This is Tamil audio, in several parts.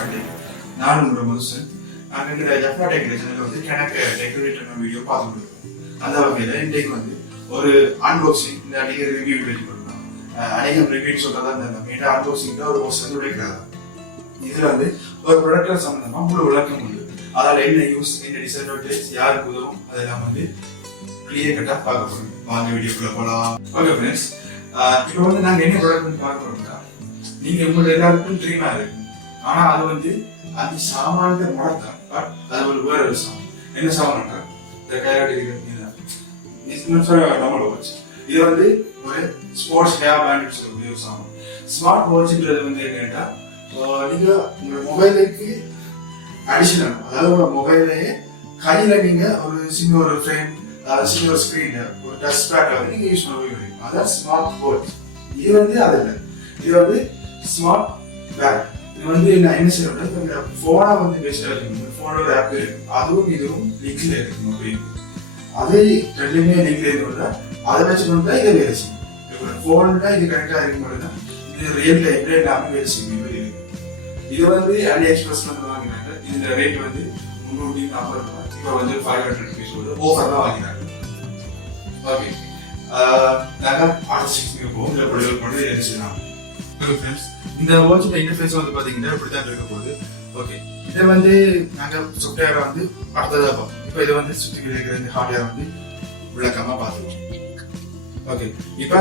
ஸ்டார்டிங் நானும் உங்களோட மதுசன். நாங்கள் எங்களோட ஜப்னா டெக்கரேஷனில் வந்து கணக்கு டெக்கரேட்டர் வீடியோ பார்த்துட்டு இருக்கோம். அந்த வகையில் இன்றைக்கு வந்து ஒரு அன்பாக்சிங் இந்த அன்றைக்கி ரிவ்யூ பேஜ் பண்ணலாம். அநேகம் ரிவ்யூ சொல்றதா இருந்தாங்க. அன்பாக்சிங் தான் ஒரு போஸ்ட் வந்து உழைக்கிறாங்க. இதுல வந்து ஒரு ப்ராடக்ட்ல சம்பந்தமா முழு விளக்கம் உண்டு. அதால என்ன யூஸ், என்ன டிஸ்அட்வான்டேஜ், யாருக்கு உதவும், அதெல்லாம் வந்து கிளியர் கட்டா பார்க்க போறோம். வாங்க வீடியோக்குள்ள போலாம். ஓகே ஃப்ரெண்ட்ஸ், இப்போ வந்து நாங்க என்ன ப்ராடக்ட் பார்க்க போறோம்னா, நீங்க உங்களோட எல்லாருக்கும் ட்ரீமா இருக்கு. ஆனா அது வந்து அந்த சாமானத்தை முடத்தான். பட் அது ஒரு வேற ஒரு சாமான். என்ன சாமான் இந்த கையாட்டி நம்மளோட வாட்ச். இது வந்து ஒரு ஸ்போர்ட்ஸ் ஹேர் பேண்ட் சொல்லக்கூடிய ஒரு சாமான். ஸ்மார்ட் வாட்ச்ன்றது வந்து என்னன்னா, நீங்க உங்க மொபைலுக்கு அடிஷனல், அதாவது உங்க மொபைலையே கையில நீங்க ஒரு சின்ன ஒரு ஃப்ரேம், சின்ன ஒரு ஸ்கிரீன், ஒரு டச் பேட் வந்து நீங்க யூஸ் பண்ண முடியும். அதான் ஸ்மார்ட் வாட்ச். இது வந்து அது இல்லை, இது வந்து ஸ்மார்ட் பேக். இது வந்து நான் என்ன செய்யறேன்னா, போனா வந்து பெஸ்டா இருக்கு. போனோட ஆப் இருக்கு, அதுவும் இதுவும் லிங்க்ல இருக்கு மொபைல். அதே ரெண்டுமே லிங்க்ல இருக்கிறதா அதை வச்சு கொண்டு இதை வேலை செய்யும். போன்ல இது கரெக்டா இருக்கும் போதுதான் இது ரியல் லைஃப்ல எல்லாமே வேலை செய்யும். இது வந்து அலி எக்ஸ்பிரஸ்ல வந்து வாங்கினாங்க. இந்த ரேட் வந்து 340 ரூபாய். இப்போ வந்து 500 rupees வந்து ஆஃபர் தான் வாங்கினாங்க. ஓகே, நாங்க ஆர்டிஸ்டிக் போகும் இந்த ப்ரொடியூஸ் பண்ணி எடுத்துக்கலாம். ஓகே ஃப்ரெண்ட்ஸ், இந்த வாட்சோட இன்டர்ஃபேஸ் வந்து பாத்தீங்கன்னா இப்படி தான் இருக்க போகுது. ஓகே, இதை வந்து நாங்க சாஃப்ட்வேரை வந்து அடுத்ததாக பார்ப்போம். இப்போ இதை வந்து சுற்றி இருக்கிற இந்த ஹார்ட்வேர் வந்து விளக்கமா பார்த்துருவோம். ஓகே, இப்போ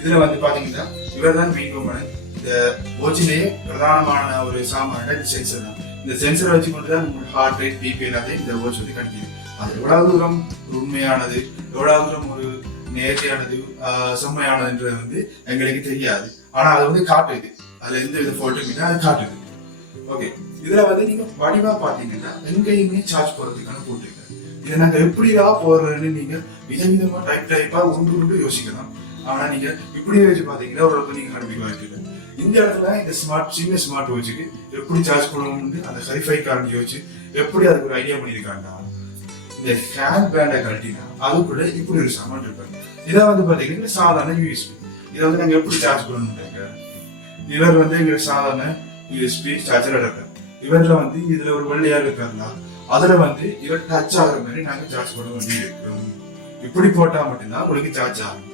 இதுல வந்து பாத்தீங்கன்னா இவர் தான் மெயின் கம்பெனி. இந்த வாட்சிலேயே பிரதானமான ஒரு சாமான இந்த சென்சர் தான். இந்த சென்சரை வச்சு கொண்டு தான் ஹார்ட் ரேட், பிபி எல்லாத்தையும் இந்த வாட்ச் வந்து கணிக்குது. அது எவ்வளவு தூரம் உண்மையானது, எவ்வளவு தூரம் ஒரு நேர்த்தியானது, செம்மையானதுன்றது வந்து எங்களுக்கு தெரியாது. ஆனா அது வந்து காட்டுது, அதுல எந்த வித ஃபால்ட்டும் இல்லை, அது காட்டுது. ஓகே, இதுல வந்து நீங்க வடிவா பாத்தீங்கன்னா எங்கேயுமே சார்ஜ் போடுறதுக்கான போட்டுருக்க. இதை நாங்க எப்படிதான் போடுறதுன்னு நீங்க விதவிதமா டைப்பா ஒன்று யோசிக்கலாம். ஆனா நீங்க இப்படியே வச்சு பாத்தீங்கன்னா ஓரளவுக்கு நீங்க கண்டுபிடிக்க வாய்ப்பு. இந்த இடத்துல இந்த சின்ன ஸ்மார்ட் வாட்சுக்கு எப்படி சார்ஜ் பண்ணணும்னு அந்த ஹைஃபை கார்டு யோசிச்சு எப்படி அதுக்கு ஒரு ஐடியா பண்ணியிருக்காங்க. இந்த ஹேண்ட் பேண்டை கழட்டினா அதுக்குள்ள இப்படி ஒரு சாமான் இருப்பாங்க. இதை வந்து பாத்தீங்கன்னா சாதாரண யூஎஸ்பி. இதை வந்து நாங்க எப்படி சார்ஜ் பண்ணணும்னாங்க, இவர் வந்து எங்க சாதாரண யூஎஸ்பி சார்ஜர் இருக்காரு. இவர்ல வந்து இதுல ஒரு வெள்ளையா இருக்காருன்னா அதுல வந்து இவர் டச் ஆகிற மாதிரி நாங்க சார்ஜ் பண்ண வேண்டி இருக்கிறோம். இப்படி போட்டா மட்டும்தான் உங்களுக்கு சார்ஜ் ஆகும்.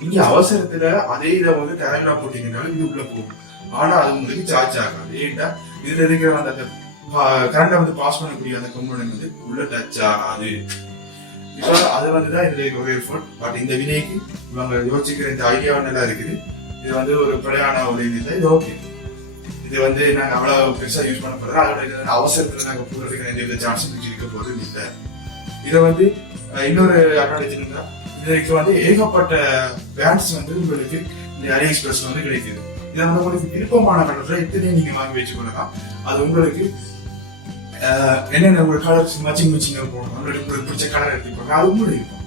நீங்க அவசரத்துல அதே இதை வந்து தரங்களா போட்டீங்கன்னாலும் இது உள்ள போகும். ஆனா அது உங்களுக்கு சார்ஜ் ஆகாது. ஏன்டா இதுல இருக்கிற அந்த கரண்டை வந்து பாஸ் பண்ணக்கூடிய அந்த கம்போனன்ட் வந்து உள்ள டச் ஆகாது. இப்ப அது வந்துதான் இதுல இருக்க ஒரு எஃபோர்ட். பட் இந்த வினைக்கு இவங்க யோசிக்கிற இந்த ஐடியா நல்லா இருக்குது. இது வந்து ஒரு பிழையான ஒரு இது இல்லை. இது ஓகே, இது வந்து நாங்க அவ்வளவு பெருசா யூஸ் பண்ண போறோம். அதோட அவசரத்துல நாங்க போடுறதுக்கு எந்த சான்ஸும் இருக்க போறது இல்லை. இதை வந்து இன்னொரு அட்வான்டேஜ் இருந்தா, இதுக்கு வந்து ஏகப்பட்ட பேண்ட்ஸ் வந்து உங்களுக்கு இந்த அலி எக்ஸ்பிரஸ்ல வந்து கிடைக்குது. இதை வந்து உங்களுக்கு விருப்பமான கலர்ல எத்தனையும் நீங்க வாங்கி வச்சுக்கொள்ளலாம். அது உங்களுக்கு என்னென்ன ஒரு கலர்ஸ் மச்சிங் போகணும், உங்களுக்கு பிடிச்ச கலர் எடுத்துக்கோங்க, அது கூட இருக்கும்.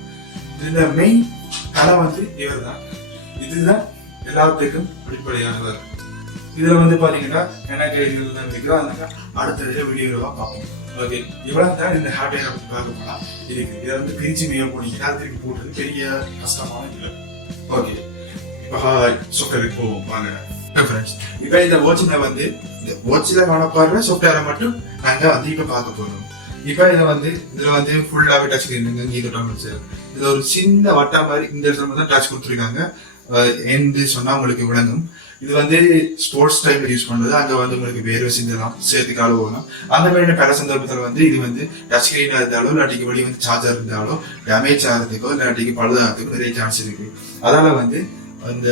இதுல மெயின் கலர் வந்து இவர் தான். இதுதான் எல்லாத்துக்கும் அடிப்படையானவர். இதுல வந்து பாத்தீங்கன்னா எனக்கு இதுதான் இருக்கிறோம். அடுத்த வீடியோவா பார்ப்போம். ஓகே, இவ்வளவு தான் இந்த ஹார்ட்வேர் பார்க்க போனா இருக்கு. இதை வந்து பிரிச்சு மேய போனீங்கன்னா திருப்பி போட்டது பெரிய கஷ்டமான இல்லை. ஓகே, இப்போ சாஃப்ட்வேருக்கு போவோம் வாங்க. இப்போ இந்த வாட்சில் வந்து இந்த வாட்சில் காணப்படுற சாஃப்ட்வேரை மட்டும் நாங்க வந்து இப்போ பார்க்க போறோம். இப்போ இதை வந்து இதுல வந்து ஃபுல்லாவே டச் ஸ்கிரீன் இது இதுல ஒரு சின்ன வட்டா மாதிரி இந்த இடத்துல தான் டச் கொடுத்துருக்காங்க. என்று சொன்னா உங்களுக்கு விளங்கும். இது வந்து ஸ்போர்ட்ஸ் டைம்ல யூஸ் பண்றது. அங்க வந்து உங்களுக்கு வேர்வை சிந்தலாம், சேர்த்துக்கு அழுவலாம். அந்த மாதிரி பல சந்தர்ப்பத்தில் வந்து இது வந்து டச் ஸ்கிரீனா இருந்தாலும் இல்லாட்டிக்கு வழி வந்து சார்ஜர் இருந்தாலும் டேமேஜ் ஆகிறதுக்கோ இல்லாட்டிக்கு பழுதாகிறதுக்கோ நிறைய சான்ஸ் இருக்கு. அதனால வந்து அந்த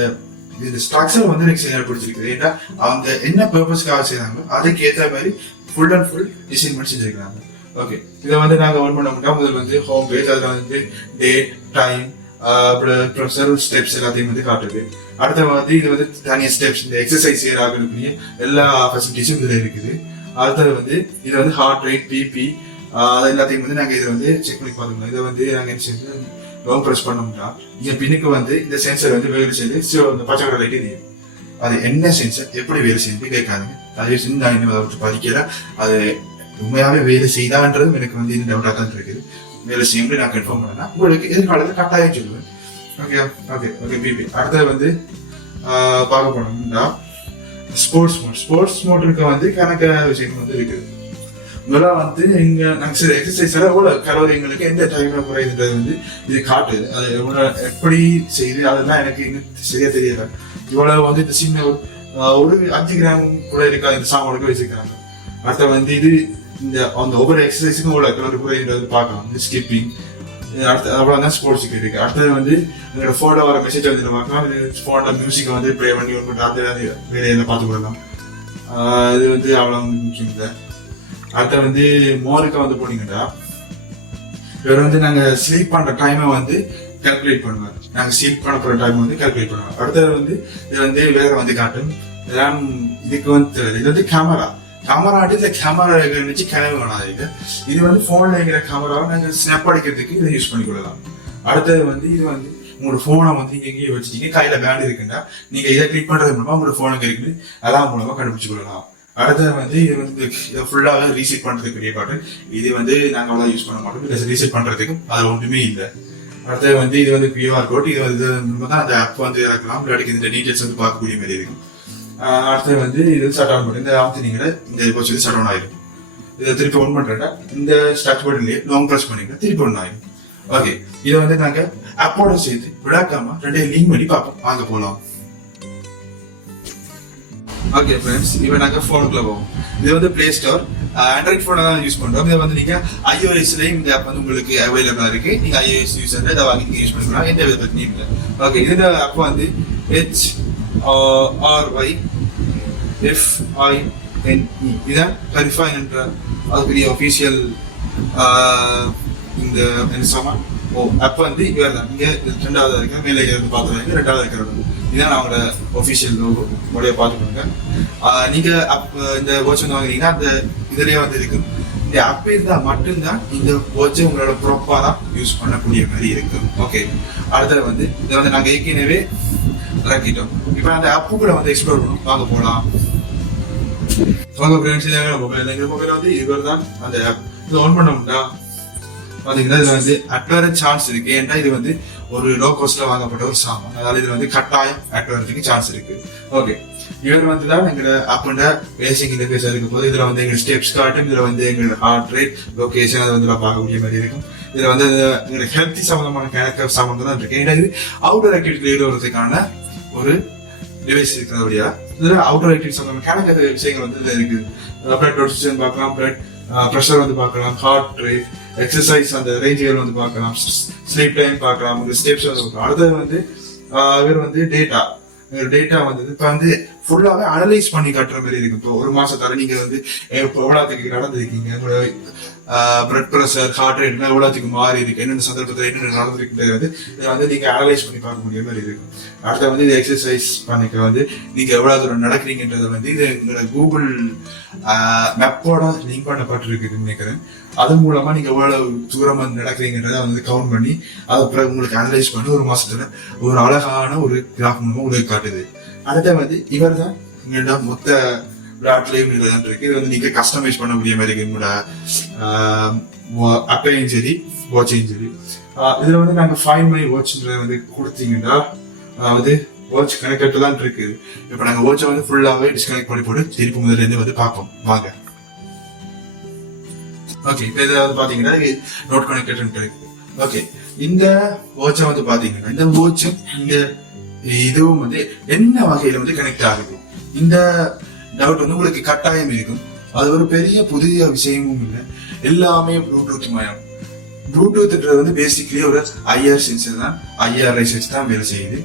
இந்த ஸ்ட்ரக்சர் வந்து எனக்கு சரியா பிடிச்சிருக்கு. ஏன்னா அவங்க என்ன பர்பஸ்க்காக செய்யறாங்க அதுக்கு ஏற்ற மாதிரி ஃபுல் அண்ட் ஃபுல் டிசைன் பண்ணி செஞ்சிருக்காங்க. ஓகே, இதை வந்து நாங்க ஒன் பண்ண முடியும். முதல் வந்து ஹோம் பேஜ், அதுல வந்து டேட், டைம், அப்புறம் ஸ்டெப்ஸ் எல்லாத்தையும் வந்து காட்டுது. அடுத்த வந்து இது வந்து தனியாக ஸ்டெப்ஸ், இந்த எக்ஸசைஸ் ஆகக்கூடிய எல்லா ஃபெசிலிட்டிஸும் இதுல இருக்குது. அடுத்தது வந்து இது வந்து ஹார்ட் ரேட், பிபி, அது எல்லாத்தையும் வந்து நாங்க இதை வந்து செக் பண்ணி பார்த்துக்கணும். இதை வந்து நாங்க என்ன செய்யணும், லாங் ப்ரெஸ் பண்ணோம்னா இங்க பின்னுக்கு வந்து இந்த சென்சர் வந்து வேலை செய்து இந்த பச்சை கலர் லைட் இது அது என்ன சென்சர் எப்படி வேலை செய்யுது கேட்காதுங்க. அதே செஞ்சு நான் இன்னும் அதை விட்டு படிக்கல. அது உண்மையாவே வேலை செய்தான்றதும் எனக்கு வந்து இன்னும் டவுட்டாக தான் இருக்குது. வேலை செய்யும் நான் கன்ஃபார்ம் பண்ணேன்னா உங்களுக்கு எதிர்காலத்தில் கட்டாயம் சொல்லுவேன். ஓகே ஓகே ஓகே பிபி. அடுத்தது வந்து பார்க்க போனோம்னா ஸ்போர்ட்ஸ் மோட்டருக்கு வந்து கணக்கு விஷயம் வந்து இருக்குது. இதெல்லாம் வந்து இங்க நாங்க சில எக்ஸசைஸ் எவ்வளவு கலோரி எங்களுக்கு எந்த டைம்ல குறையுதுன்றது வந்து இது காட்டுது. அது எவ்வளவு எப்படி செய்யுது அதெல்லாம் எனக்கு இன்னும் சரியா தெரியல. இவ்வளவு வந்து இந்த சின்ன ஒரு 5 கிராம் கூட இருக்கா இந்த சாமானுக்கு வச்சிருக்காங்க. அடுத்த வந்து இது இந்த அந்த ஒவ்வொரு எக்ஸசைஸுக்கும் இவ்வளவு கலோரி குறையுன்றது பார்க்கலாம். இந்த ஸ்கிப்பிங் அடுத்து அவ்வளவுதான் ஸ்போர்ட்ஸுக்கு இருக்கு. அடுத்தது வந்து எங்களோட போன்ல வர மெசேஜ் வந்து பார்க்கலாம். போன்ல மியூசிக்கை வந்து ப்ளே பண்ணி வேலையில பார்த்துக்கலாம். இது வந்து அவ்வளவு முக்கியம் இல்லை. அடுத்த வந்து மோருக்கு வந்து போனீங்கன்னா இவர் வந்து நாங்க ஸ்லீப் பண்ற டைமை வந்து கால்குலேட் பண்ணுவார். நாங்க ஸ்லீப் பண்ண போற டைம் வந்து கால்குலேட் பண்ணுவோம். அடுத்தது வந்து இது வந்து வேற வந்து காட்டும். இதெல்லாம் இதுக்கு வந்து இது வந்து கேமரா இதுல கேமரா வச்சு கிளம்பி வேணாம். இது வந்து போன்ல இருக்கிற கேமராவை நாங்க ஸ்னாப் அடிக்கிறதுக்கு இதை யூஸ் பண்ணிக்கொள்ளலாம். அடுத்தது வந்து இது வந்து உங்களோட போனை வந்து நீங்க எங்கேயும் வச்சுட்டீங்க, கையில பேண்ட் இருக்குன்னா நீங்க இதை கிளிக் பண்றது மூலமா உங்களோட போனுக்கு இருக்கு அதான் மூலமா கண்டுபிடிச்சு கொள்ளலாம். அடுத்தது வந்து இது வந்து ஃபுல்லாவே ரீசெட் பண்றதுக்கு பட்டன். இது வந்து நாங்க அவ்வளவு யூஸ் பண்ண மாட்டோம். ரீசெட் பண்றதுக்கும் அது ஒன்றுமே இல்லை. அடுத்தது வந்து இது வந்து QR கோட். இது வந்து தான் அந்த ஆப் வந்து இறக்கலாம். இல்லாட்டி இந்த டீடைல்ஸ் வந்து பார்க்கக்கூடிய மாதிரி இருக்கும். அடுத்தது வந்து இது ஷட் டவுன் பண்ணி இந்த ஆப்ஷனிங்களை இந்த வாட்ச் வந்து ஷட் டவுன் ஆயிடும். இதை திருப்பி ஒன் பண்றேன்னா இந்த ஸ்டார்ட் பட்டன்லயே லாங் பிரஸ் பண்ணிங்கன்னா திருப்பி ஒன் ஆயிடும். ஓகே, இதை வந்து நாங்க ஆப்போட சேர்த்து விடாக்காம ரெண்டையும் லிங்க் பண்ணி பார்ப்போம். வாங்க போலாம். ஓகே ஃப்ரெண்ட்ஸ், இப்போ நாங்க போனுக்குள்ள போவோம். இது வந்து பிளே ஸ்டோர். ஆண்ட்ராய்ட் போனை தான் யூஸ் பண்றோம். இதை வந்து நீங்க iOS-லயும் இந்த ஆப் வந்து உங்களுக்கு அவைலபிளா இருக்கு. நீங்க iOS யூசர் இதை வாங்கி நீங்க யூஸ் பண்ணிக்கலாம். எந்த வித பிரச்சனையும் இல்லை. ஓகே, இந்த ஆப் வந்து HRYFINE இதான் Clarify என்ற அதுக்குரிய ஒபிஷியல் இந்த என்ன சொன்னா ஆப் வந்து இவர் தான். நீங்க 2வது இருக்க மேலே இருந்து பார்த்துருவாங்க. 2வது இருக்கிறது இதான் அவங்களோட ஒபிஷியல் லோகோ உடைய பார்த்துக்கோங்க. நீங்க இந்த வாட்ச் வந்து வாங்குறீங்கன்னா அந்த இதுலயே வந்து இருக்கு. இந்த ஆப் இருந்தா மட்டும்தான் இந்த வாட்சை உங்களோட ப்ராப்பரா யூஸ் பண்ணக்கூடிய மாதிரி இருக்கு. ஓகே, அடுத்தது வந்து இதை வந்து நாங்க ஏற்கனவே இறக்கிட்டோம். இப்ப அந்த ஆப்பு கூட வந்து எக்ஸ்ப்ளோர் பண்ணுவோம். வாங்க போலாம். வாங்க ஃப்ரெண்ட்ஸ், எங்க மொபைல் வந்து இவர் தான் அந்த ஆப். இது ஆன் பண்ணோம்னா பாத்தீங்கன்னா இதுல வந்து அட்வர சான்ஸ் இருக்கு. ஏன்னா இது வந்து ஒரு லோ காஸ்ட்ல வாங்கப்பட்ட ஒரு சாமான். அதாவது இது வந்து கட்டாயம் அட்வரத்துக்கு சான்ஸ் இருக்கு. ஓகே, இவர் வந்து தான் எங்களோட ஆப்போட பேசிக் இன்டர்ஃபேஸ் இருக்கும் போது இதுல வந்து எங்க ஸ்டெப்ஸ் காட்டும். இதுல வந்து எங்களோட ஹார்ட் ரேட், லொகேஷன் அதை வந்து பார்க்கக்கூடிய மாதிரி இருக்கும். இதுல வந்து எங்களோட ஹெல்த்தி சம்பந்தமான கணக்கு சம்பந்தம் தான் இருக்கு. ஏன்னா இது அவுட்டர் ஆக்டிவிட்டி ஈடுபடுறதுக்கான ஒரு டிவைஸ் இருக்கிறபடியா இதுல அவுட்டர் ஆக்டிவிட்டி சம்பந்தமான கணக்கு விஷயங்கள் வந்து இதுல இருக்குது. பிளட் ஆக்சிஜன் பார்க்கலாம், பிளட் ப்ரெஷர் வந்து பார்க்கலாம், ஹார்ட் ரேட், எக்ஸசைஸ் அந்த ரேஞ்சுகள் வந்து பார்க்கலாம், ஸ்லீப் டைம் பார்க்கலாம், ஸ்டெப்ஸ் வந்து பார்க்கலாம். அடுத்தது வந்து இவர் வந்து டேட்டா வந்து இப்ப வந்து ஃபுல்லாவே அனலைஸ் பண்ணி காட்டுற மாதிரி இருக்கு. இப்போ ஒரு மாசத்தால நீங்க வந்து எவ்வளவுக்கு நடந்திருக்கீங்க, உங்களோட பிளட் ப்ரெஷர், ஹார்ட் ரேட் எவ்வளவுக்கு மாறி இருக்கு, என்னென்ன சந்தர்ப்பத்தில் என்னென்ன நடந்திருக்குன்றது வந்து இதை வந்து நீங்க அனலைஸ் பண்ணி பார்க்க முடிய மாதிரி இருக்கும். அடுத்த வந்து இது எக்ஸசைஸ் பண்ணிக்க வந்து நீங்க எவ்வளவு தூரம் நடக்கிறீங்கன்றத வந்து இது உங்களோட கூகுள் மேப்போட லிங்க் பண்ணப்பட்டிருக்குதுன்னு நினைக்கிறேன். அது மூலமா நீங்க எவ்வளவு தூரம் வந்து நடக்கிறீங்கன்றத வந்து கவுண்ட் பண்ணி அதை பிறகு உங்களுக்கு அனலைஸ் பண்ணி ஒரு மாசத்துல ஒரு அழகான ஒரு கிராஃப் மூலமா உங்களுக்கு காட்டுது. அடுத்த வந்து இவர் தான் எங்களோட மொத்த பிளாட்லயும் இருக்கு. இது வந்து நீங்க கஸ்டமைஸ் பண்ண முடிய மாதிரி இருக்கு. உங்களோட அப்பையும் சரி வாட்சையும் சரி. இதுல வந்து நாங்க ஃபைண்ட் மை வாட்ச்ன்றத வந்து கொடுத்தீங்கன்னா அதாவது வாட்ச் கனெக்ட் தான் இருக்கு. இப்ப நாங்க வாட்சை வந்து ஃபுல்லாவே டிஸ்கனெக்ட் பண்ணி போட்டு திருப்பி முதல்ல இருந்து வந்து பார்ப்போம். வாங்க. ஓகே, இப்ப இதுல வந்து பாத்தீங்கன்னா நோட் கனெக்டட் இருக்கு. ஓகே, இந்த வாட்சை வந்து பாத்தீங்கன்னா இந்த வாட்ச் இந்த இதுவும் வந்து என்ன வகையில வந்து கனெக்ட் ஆகுது இந்த டவுட் வந்து உங்களுக்கு கட்டாயம் இருக்கும். அது ஒரு பெரிய புதிய விஷயமும் இல்லை. எல்லாமே ப்ளூடூத் மயம். ப்ளூடூத்ன்றது வந்து பேசிக்கலி ஒரு IR சென்சர் தான். IR ரைசர்ஸ் தான் வேலை செய்யுது.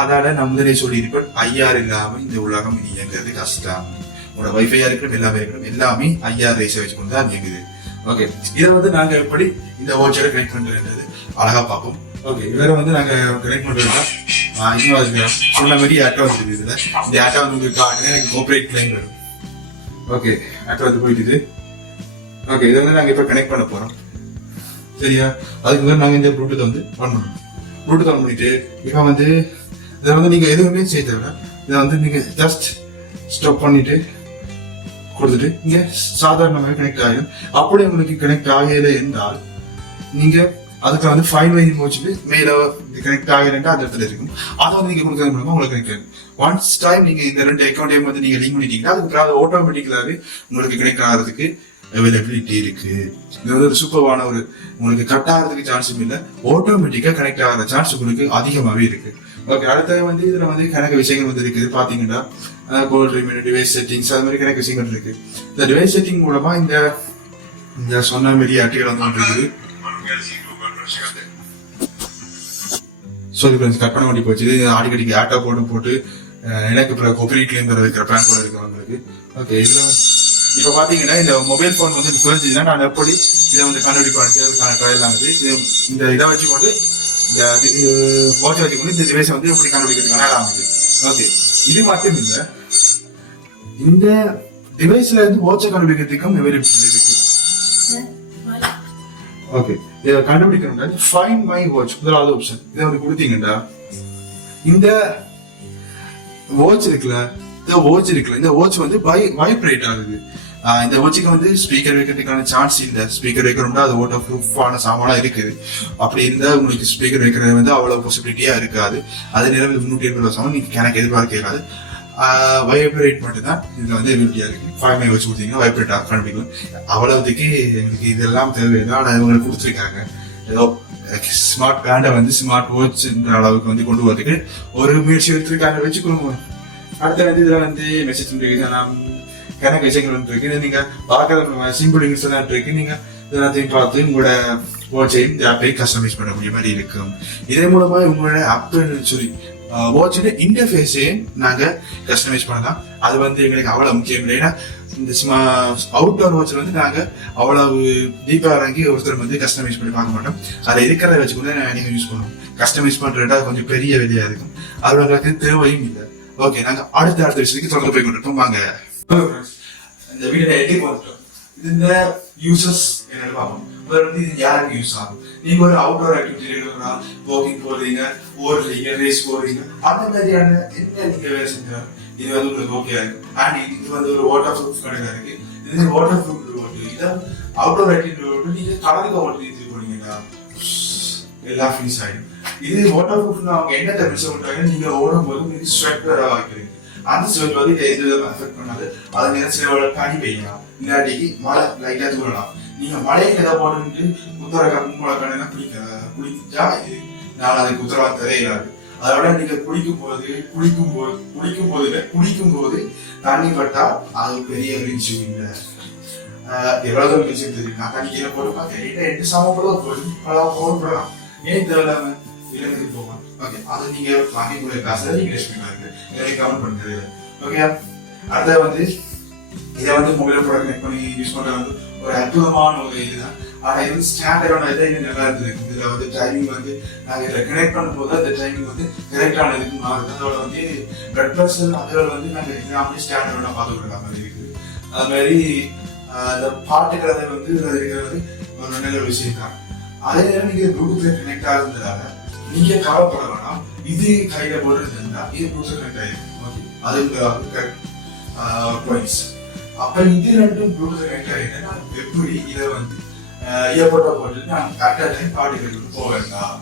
அதனால நம்மளே சொல்லியிருப்பேன், IR இல்லாம இந்த உலகம் இயங்குறது கஷ்டம். உங்களோட வைஃபையா இருக்கணும், எல்லாமே இருக்கணும், எல்லாமே IR ரைசர் வச்சு கொண்டு தான் இயங்குது. ஓகே, இதை வந்து நாங்க எப்படி இந்த வாட்சோட கனெக்ட் பண்றது அழகா பார்ப்போம். ஓகே, இவரை வந்து நாங்க கனெக்ட் பண்றதுனா இன்னும் சொன்ன மாதிரி ஆட்டோ வந்து இதுல இந்த ஆட்டோ வந்து உங்களுக்கு காட்டுனா எனக்கு கோஆபரேட் கிளைம் வரும். ஓகே, ஆட்டோ வந்து போயிட்டு. ஓகே, இதை வந்து நாங்க இப்ப கனெக்ட் பண்ண போறோம். சரியா? அதுக்கு முதல்ல நாங்க இந்த ப்ளூடூத் வந்து ஆன் பண்ணணும். ப்ளூடூத் ஆன் பண்ணிட்டு இப்ப வந்து இதை வந்து நீங்க எதுவுமே செய்ய தேவை. இதை வந்து நீங்க ஜஸ்ட் ஸ்டாப் பண்ணிட்டு கொடுத்துட்டு இங்க சாதாரணமாக கனெக்ட் ஆகிடும். அப்படி உங்களுக்கு கனெக்ட் ஆகல என்றால் நீங்க அதுக்கு வந்து 5 வச்சுட்டு மேல கனெக்ட் ஆகிறேன்ட்டு அந்த இடத்துல இருக்கும். அதை வந்து நீங்க கொடுக்கறது மூலமா உங்களுக்கு கனெக்ட் ஆகும். ஒன்ஸ் டைம் நீங்க இந்த 2 அக்கௌண்ட்டையும் வந்து நீங்க லிங்க் பண்ணிட்டீங்கன்னா அதுக்கு ஆட்டோமேட்டிக்கலாவே உங்களுக்கு கனெக்ட் ஆகிறதுக்கு அவைலபிலிட்டி இருக்கு. இது வந்து ஒரு சூப்பரான ஒரு உங்களுக்கு கட் ஆகிறதுக்கு சான்ஸும் இல்லை, ஆட்டோமேட்டிக்கா கனெக்ட் ஆகிற சான்ஸ் உங்களுக்கு அதிகமாவே இருக்கு. ஓகே, அடுத்தது வந்து இதுல வந்து கணக்கு விஷயங்கள் வந்து இருக்குது. பாத்தீங்கன்னா கோல்ட் ரிமைண்ட், டிவைஸ் செட்டிங்ஸ், அது மாதிரி கணக்கு விஷயங்கள் இருக்கு. இந்த டிவைஸ் செட்டிங் மூலமா இந்த சொன்ன மாரி அட்டைகள் வந்து இருக்குது. சாரி ஃப்ரெண்ட்ஸ், கட் பண்ண வேண்டி போச்சு. அடிக்கடிக்கு ஆட்டோ போட்டு எனக்கு இப்போ கொப்பரி கிளீன் தர வைக்கிற பிளான் போல இருக்கு அவங்களுக்கு. ஓகே, இதுல இப்ப பாத்தீங்கன்னா இந்த மொபைல் போன் வந்து குறைஞ்சிச்சுன்னா நான் எப்படி இதை வந்து கண்டுபிடிப்பான ட்ரையல் ஆகுது. இந்த இதை வச்சுக்கொண்டு இந்த வாட்ச் வச்சுக்கொண்டு இந்த டிவைஸை வந்து எப்படி கண்டுபிடிக்கிறதுக்கான ஆகுது. ஓகே, இது மட்டும் இல்ல, இந்த டிவைஸ்ல இருந்து வாட்சை கண்டுபிடிக்கிறதுக்கும் அவைலபிலிட்டி இருக்கு. ஓகே, இதை கண்டுபிடிக்கணும்னா ஃபைண்ட் மை வாட்ச் முதலாவது ஆப்ஷன். இதை வந்து கொடுத்தீங்கன்னா இந்த வாட்ச் இருக்குல்ல, இந்த வாட்ச் வந்து வைப்ரேட் ஆகுது. இந்த வாட்சுக்கு வந்து ஸ்பீக்கர் வைக்கிறதுக்கான சான்ஸ் இல்லை. ஸ்பீக்கர் வைக்கணும்னா அது வாட்டர் ப்ரூஃபான சாமானா இருக்குது. அப்படி இருந்தா உங்களுக்கு ஸ்பீக்கர் வைக்கிறது வந்து அவ்வளவு பாசிபிலிட்டியா இருக்காது. அதே நேரம் 380 சாமான் நீங்க எனக்கு எதிர்பார்க்காது. வைப்ரேட் மட்டும் தான் இதுல வந்து எபிலிட்டியா இருக்கு. 5 வச்சு கொடுத்தீங்கன்னா வைப்ரேட் ஆக கண்டுபிடிக்கும். அவ்வளவுக்கு எங்களுக்கு இதெல்லாம் தேவையில்லை. ஆனா இவங்களுக்கு கொடுத்துருக்காங்க ஏதோ ஸ்மார்ட் பேண்டை வந்து ஸ்மார்ட் வாட்ச்ன்ற அளவுக்கு வந்து கொண்டு வரதுக்கு ஒரு முயற்சி எடுத்திருக்காங்க, வச்சுக்கணும். அடுத்த வந்து இதுல வந்து மெசேஜ் கணக்கு விஷயங்கள் வந்து இருக்கு. இதை நீங்க பார்க்கறது சிம்பிள் இன்ஸ்டால் இருக்கு. நீங்க இதெல்லாத்தையும் பார்த்து உங்களோட வாட்சையும் இந்த ஆப்பையும் கஸ்டமைஸ் பண்ணக்கூடிய மாதிரி இருக்கும். இதே மூலமா உங்களோட ஆப்னு சொல்லி வாட்சோட இன்டர்ஃபேஸையும் நாங்க கஸ்டமைஸ் பண்ணலாம். அது வந்து எங்களுக்கு அவ்வளவு முக்கியம் இல்லை. ஏன்னா இந்த அவுட்டோர் வாட்ச்ல வந்து நாங்க அவ்வளவு டீப்பா இறங்கி ஒருத்தர் வந்து கஸ்டமைஸ் பண்ணி பார்க்க மாட்டோம். அதை இருக்கிறத வச்சு கூட நீங்க யூஸ் பண்ணுவோம். கஸ்டமைஸ் பண்றதா கொஞ்சம் பெரிய வேலையா இருக்கும். அது உங்களுக்கு தேவையும் இல்லை. ஓகே, நாங்க அடுத்த விஷயத்துக்கு தொடர்ந்து போய் கொண்டிருப்போம். வாங்க, இந்த வீடியோ எட்டிக்கு வந்துட்டோம். இது இந்த யூசர்ஸ் என்னன்னு பார்ப்போம். இது யாருக்கு யூஸ் ஆகும்? நீங்க ஒரு அவுட்டோர் ஆக்டிவிட்டி வாக்கிங் போறீங்க, ஓடுறீங்க, ரேஸ் போறீங்க, அந்த மாதிரியான என்ன நீங்க வேலை செஞ்சாலும் இது வந்து உங்களுக்கு ஓகே ஆகும். அண்ட் இது வந்து ஒரு வாட்டர் ப்ரூஃப் கடையா இருக்கு. இது வாட்டர் ப்ரூஃப் ஓட்டு. இதை அவுட்டோர் ஆக்டிவிட்டி ஓட்டு நீங்க கலந்துக்க ஓட்டு இது போனீங்கன்னா எல்லாம் ஃபினிஷ் ஆயிடும். இது வாட்டர் ப்ரூஃப் அவங்க என்ன மிஸ் பண்றாங்க, நீங்க ஓடும் போது உங்களுக்கு ஸ்வெட் வர வைக்கிறீங்க. அந்த ஸ்வெட் வந்து எந்த விதமாக அஃபெக்ட் பண்ணாது. அதை நினைச்ச பனி பெய்யலாம், இல்லாட்டிக்கு மழை லைட்டா தூரலாம். நீங்க மழைக்கு எதை போட்டு முத்தரக்கான குளிச்சா இது நான் அதுக்கு உத்தரவாதம் தரையிடாது. அதோட நீங்க குளிக்கும் போது தண்ணி பட்டா அது பெரிய ஒரு இஷ்யூ இல்லை. எவ்வளவு விஷயம் தெரியும். நான் தண்ணி கீழே போட்டு பார்த்தேன், 8 சாமப்பட போடலாம். ஏன் தேவையில்லாம இலக்கு போகலாம். ஓகே, அது நீங்க வாங்கிக்கூடிய காசுல நீங்க கமெண்ட் பண்றது. ஓகே, அடுத்த வந்து இதை வந்து மொபைல் ப்ராடக்ட் கனெக்ட் பண்ணி யூஸ் பண்றது வந்து ஒரு அற்புதமான ஒரு இதுதான். ஆனா இது ஸ்டாண்டர்டான இதை இது நல்லா இருந்தது. இதுல வந்து டைமிங் வந்து நாங்க இதில் கனெக்ட் பண்ணும் போது அந்த டைமிங் வந்து கரெக்டான இதுக்கு மாறுது. அதோட வந்து பிளட் ப்ரெஷர் அதோட வந்து நாங்க எக்ஸாம்லேயே ஸ்டாண்டர்டாக பார்த்து கொடுக்குற மாதிரி இருக்குது. அது மாதிரி இந்த பாட்டுக்கிறத வந்து இருக்கிறது ஒரு நல்ல விஷயம் தான். அதே நேரம் நீங்க ப்ளூடூத்ல கனெக்ட் ஆகுறதுனால நீங்க கவலைப்பட வேணாம். இது கையில போட்டுருந்தா இது ப்ளூடூத் கனெக்ட் ஆயிடும். ஓகே, அது பாயிண்ட்ஸ். அப்ப இது ரெண்டும் ப்ளூடூத் கனெக்ட் ஆகிடுன்னா எப்படி இதை வந்து ஏற்பட்ட போட்டு நான் கரெக்டாக பாட்டுகளுக்கு போக வேண்டாம்.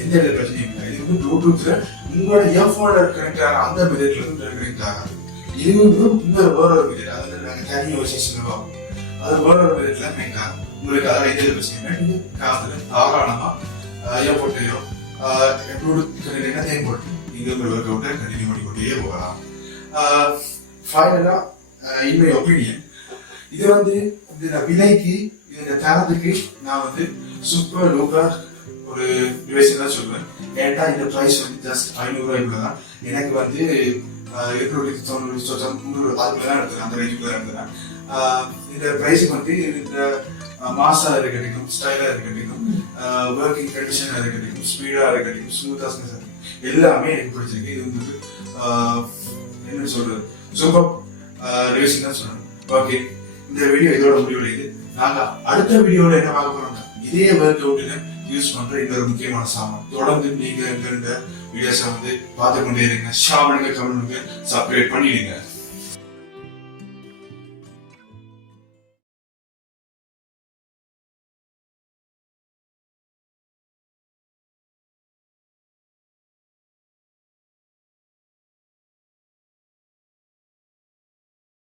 எந்த பிரச்சனையும் இல்லை. இது வந்து ப்ளூடூத்ல உங்களோட இயர்போன்ல கனெக்ட் ஆகிற அந்த மெத்தட்ல இருந்து கனெக்ட் ஆகாது. இது வந்து இன்னொரு வேற ஒரு மெத்தட். அதில் நாங்கள் தனி ஒரு செஷன் ஆகும். அது வேற ஒரு மெத்தட்ல கனெக்ட் ஆகும். உங்களுக்கு அதாவது எந்த பிரச்சனையும் நீங்க காசுல தாராளமா ஏர்போர்ட்டையோ ப்ளூடூத் கனெக்ட் தேவைப்பட்டு நீங்க உங்கள் ஒர்க் அவுட்டை கண்டினியூ பண்ணிக்கொண்டே போகலாம். ஃபைனலா இன் மை ஒப்பீனியன் இது வந்து இந்த விலைக்கு இந்த தரத்துக்கு நான் வந்து சூப்பர் லோக்கா ஒரு டிவைஸ் தான் சொல்லுவேன். ஏன்டா இந்த பிரைஸ் வந்து ஜஸ்ட் 500 ரூபாய்க்குள்ள தான். எனக்கு வந்து 890 அதுக்குள்ள எடுத்துறேன், அந்த ரேஞ்சுக்குள்ள எடுத்துறேன். இந்த பிரைஸுக்கு வந்து இந்த மாசா இருக்கட்டும், ஸ்டைலா இருக்கட்டும், ஒர்க்கிங் கண்டிஷனா இருக்கட்டும், ஸ்பீடா இருக்கட்டும், ஸ்மூத்தா எல்லாமே எனக்கு பிடிச்சிருக்கு. இது வந்து என்ன சொல்றது சூப்பர் ரிவியூஸ் தான் சொல்லணும். ஓகே, இந்த வீடியோ இதோட முடிவடையுது. நாங்க அடுத்த வீடியோல என்ன பார்க்க போறோம்னா இதே ஒர்க் அவுட்ல யூஸ் பண்ற இந்த ஒரு முக்கியமான சாமான். தொடர்ந்து நீங்க எங்க வீடியோஸை வந்து பார்த்து கொண்டே இருங்க. ஷேர் பண்ணுங்க, கமெண்ட் பண்ணுங்க, சப்ஸ்கிரைப் பண்ணிடுங்க.